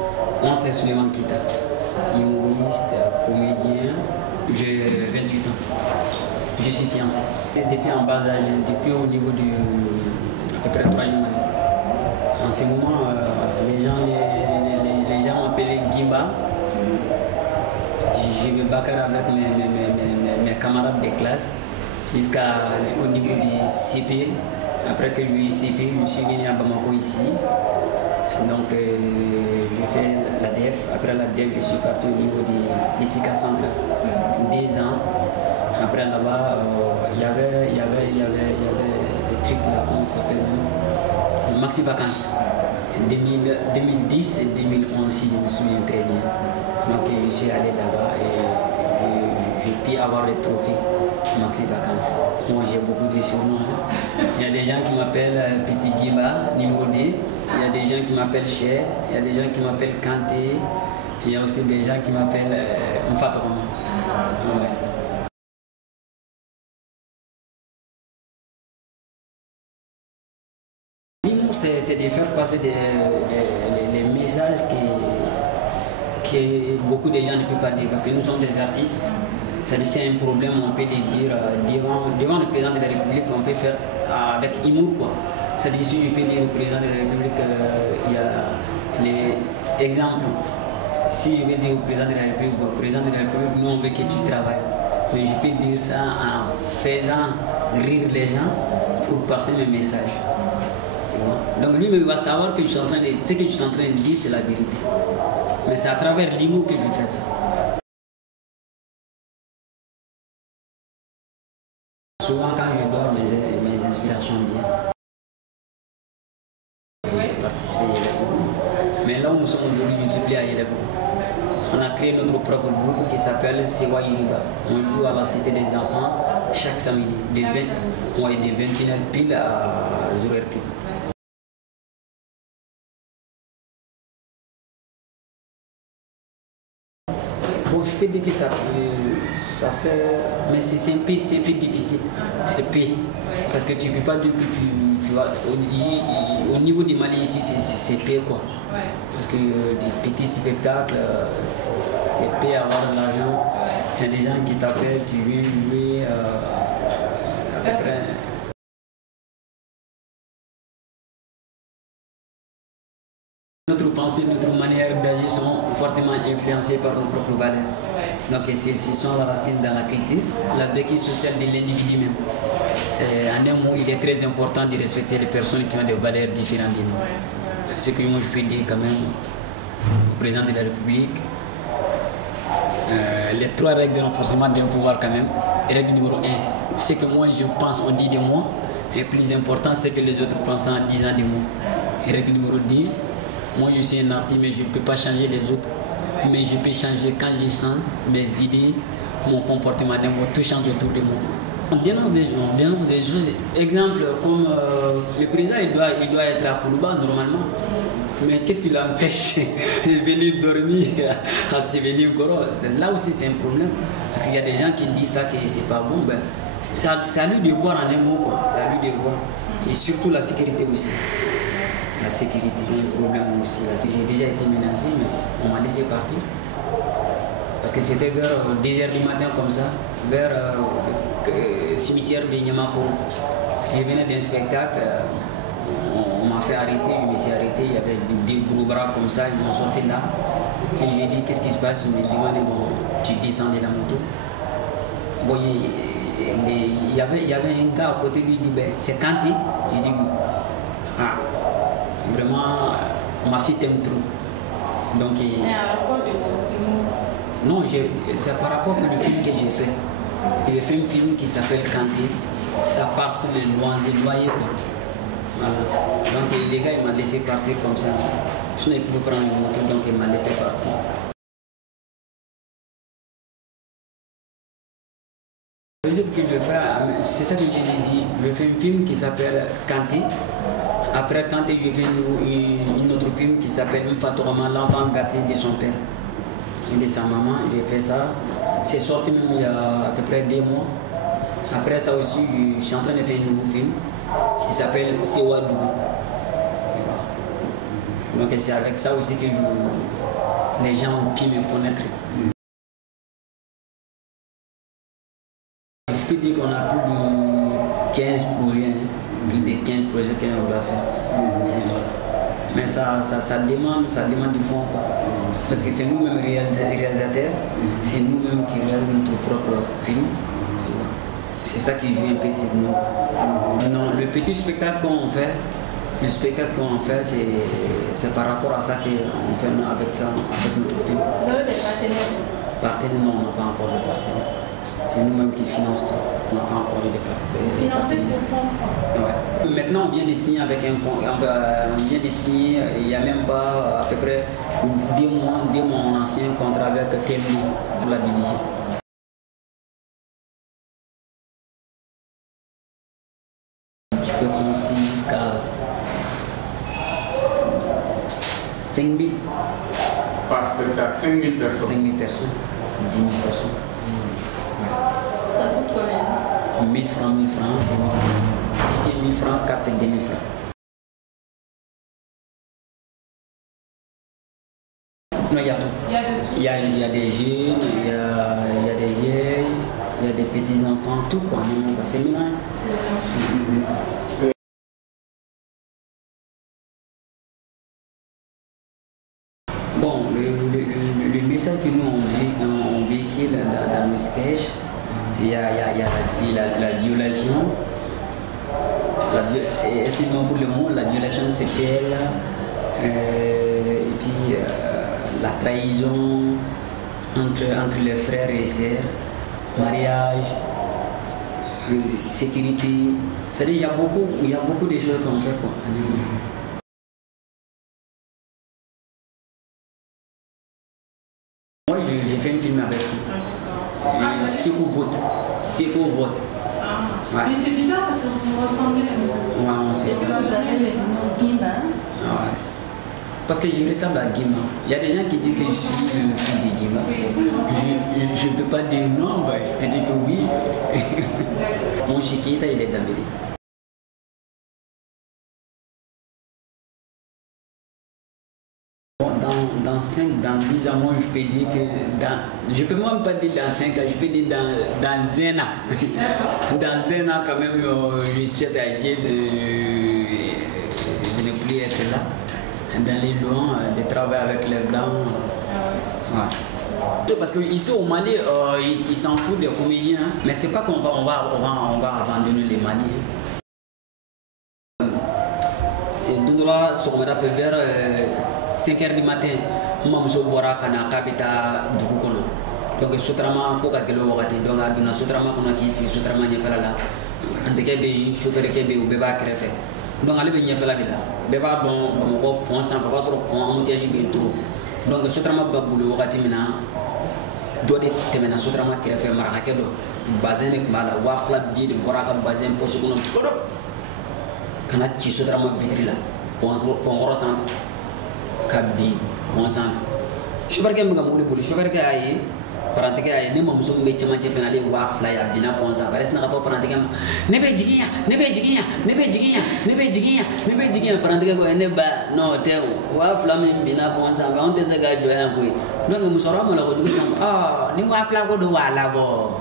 Moi, c'est Suleiman Kita, humoriste, comédien. J'ai 28 ans. Je suis fiancé. Depuis en bas âge, depuis au niveau de à peu près 3e année. En ce moment, les gens m'appellent Gimba. Je me bagarre avec mes camarades de classe jusqu'au niveau du CP. Après que j'ai eu CP, je suis venu à Bamako ici. Donc j'ai fait la DEF. Après la DEF, je suis parti au niveau du SICA Centre. 2 ans. Après là-bas, il y avait des trucs là, comment ça s'appelle même, Maxi Vacances. 2010 et 2011, si je me souviens très bien. Donc je suis allé là-bas et j'ai pu avoir les trophées Maxi Vacances. Moi j'ai beaucoup de surnoms. Hein. Il y a des gens qui m'appellent Petit Gimba, numéro 2. Il y a des gens qui m'appellent Cher. Il y a des gens qui m'appellent Kanté. Il y a aussi des gens qui m'appellent Mfatoroma. Ouais. L'humour, c'est de faire passer les messages que beaucoup de gens ne peuvent pas dire parce que nous sommes des artistes. C'est-à-dire s'il y a un problème, on peut le dire devant le président de la République, on peut faire avec humour quoi. C'est-à-dire si je peux dire au président de la République, il y a l'exemple. Si je veux dire au président de la République, nous on veut que tu travailles. Mais je peux dire ça en faisant rire les gens pour passer le message. Donc lui-même va savoir que ce que je suis en train de dire, c'est la vérité. Mais c'est à travers l'humour que je fais ça. Souvent quand je dors, mes inspirations viennent. J'ai participé à Yélébou. Mais là où nous sommes aujourd'hui, je ne suis plus à Yélébou. On a créé notre propre groupe qui s'appelle Sewa Yiriba. On joue à la Cité des Enfants chaque samedi, de 21h pile à 0h pile. Bon, je peux dire que ça fait... Mais c'est un peu difficile. C'est peu. Parce que tu ne peux pas dire que tu vois... Au niveau du Mali ici, c'est peu quoi. Parce que des petits spectacles, c'est peu avoir de l'argent. Il y a des gens qui t'appellent, tu viens jouer à peu près... Notre pensée, notre manière d'agir sont fortement influencées par nos propres valeurs. Donc ce sont la racine dans la culture, la béquille sociale de l'individu même. En un mot, il est très important de respecter les personnes qui ont des valeurs différentes de nous. Ce que moi je peux dire quand même au président de la République, les 3 règles de renforcement d'un pouvoir quand même. Règle numéro 1, ce que moi je pense on dit de moi, et plus important c'est que les autres pensent en disant de moi. Et règle numéro 2, moi je suis un artiste mais je ne peux pas changer les autres. Mais je peux changer quand je change mes idées, mon comportement, tout change autour de moi. On dénonce des choses. Exemple, comme le président il doit être à Koulouba normalement. Mais qu'est-ce qui l'empêche de venir dormir à Sévéni Goro? Là aussi c'est un problème. Parce qu'il y a des gens qui disent ça que c'est pas bon. Ben, c'est à lui de voir en un mot quoi. C'est à lui de voir. Et surtout la sécurité aussi. La sécurité, c'est un problème aussi. J'ai déjà été menacé, mais on m'a laissé partir. Parce que c'était vers 2h du matin comme ça, vers le cimetière de Niamakoro. Je venais d'un spectacle, on m'a fait arrêter, je me suis arrêté, il y avait des gros bras comme ça, ils ont sorti là. Et j'ai dit, qu'est-ce qui se passe? Ils me demandé, bon, tu descends de la moto. Bon, il y avait un gars à côté de lui, il dit, ben, c'est Kanté. J'ai dit, ah. Vraiment, ma fille t'aime trop. Donc, et à rapport de vos non, c'est par rapport au film que j'ai fait. J'ai fait un film qui s'appelle Kanté. Ça part sur les loyers. Voilà. Donc les gars, ils m'ont laissé partir comme ça. Sinon, ils pouvaient prendre une moto, donc ils m'ont laissé partir. Le projet que je fais, c'est ça que j'ai dit. Je fais un film qui s'appelle Kanté. Après, quand j'ai fait un autre film qui s'appelle Mfatoroma, l'enfant gâté de son père et de sa maman, j'ai fait ça. C'est sorti même il y a à peu près 2 mois. Après ça aussi, je suis en train de faire un nouveau film qui s'appelle Sewa Dougou. Donc c'est avec ça aussi que les gens ont pu me connaître. Je peux dire qu'on a plus de 15 projets, plus de 15 projets qu'on doit faire. Et voilà. Mais ça demande du fond, quoi. Parce que c'est nous-mêmes réalisateurs, c'est nous-mêmes qui réalisons notre propre film. C'est ça qui joue un peu sur nous. Non, le petit spectacle qu'on fait, c'est par rapport à ça qu'on fait avec ça, avec notre film. Les partenaires? Partenaires, non, on n'a pas encore de partenaires. C'est nous-mêmes qui finançons tout. On n'a pas encore de partenaires. Financé sur fond? Ouais. Maintenant, on vient de signer avec il n'y a même pas à peu près 2 mois, on a signé un contrat avec Telmi pour la division. Tu peux compter jusqu'à 5 000. Par spectacle, 5 000 personnes. 5 000 personnes, 10 000 personnes. Ouais. Ça coûte combien? 1000 francs, 1000 francs, 2000 francs. Ticket 1000 francs, carte 2000 francs. Non, il y a tout. Il y a des jeunes, il y a des vieilles, il y a des petits enfants, tout quoi. C'est mélangé. Bon, le message que nous on véhicule dans nos sketchs, il y a la violation, excuse-moi pour le mot, la violation sexuelle, et puis la trahison entre les frères et sœurs, mariage, sécurité. C'est-à-dire il y a beaucoup de choses qu'on fait, quoi. Moi, j'ai fait un film avec lui. Seko Vote. Ah. Ouais. Mais c'est bizarre parce que vous ressemblez. Ouais, on sait ça. Vous avez les noms Gimba. Ouais. Parce que je ressemble à Guima. Il y a des gens qui disent que je suis le fils de Guima. Je ne peux pas dire non, bah, je peux dire que oui. Mon Chiquita, il est d'Ambélé. Dans 10 ans, moi, je peux dire que je peux même pas dire dans 5 ans, je peux dire dans 1 an. Dans 1 an, quand même, je suis attaqué de ne plus être là, d'aller loin, de travailler avec les Blancs. Ouais. Parce qu'ici au Mali, ils s'en foutent des comédiens, hein. Mais c'est pas qu'on va abandonner les Maliens. Et donc là, sur le vers 5h du matin, je bora kana kapita dugu kono. Donc sotrama ko ka gelo wakati donc aduna sotrama kono ki si sotrama nyefala la. Anteke be chauffeur ke be be ba krefe. Donc ale be nyefala de la. Be ba don ko pont sans pas sur pont embouteillage be trop. Donc sotrama ba bulu wakati mina do de temena sotrama krefe maraka ke do. Bazin ne mala wa fla bi de bora ka bazin poche kono todo. Kana ci sotrama vitri la. Pont ngoro sans Kabi, on s'en chauffeur ke mga muli buli chauffeur ke ayi parantike ayi ne mamuso mbe chama che finale wa fly abina ponza parece na ka parantike ne be jiginya parantike ko ne ba no te wa fly me bina ponza ba on te se ga joya ko donc musoro mo la ko jugu ni wa fly ko do wala bo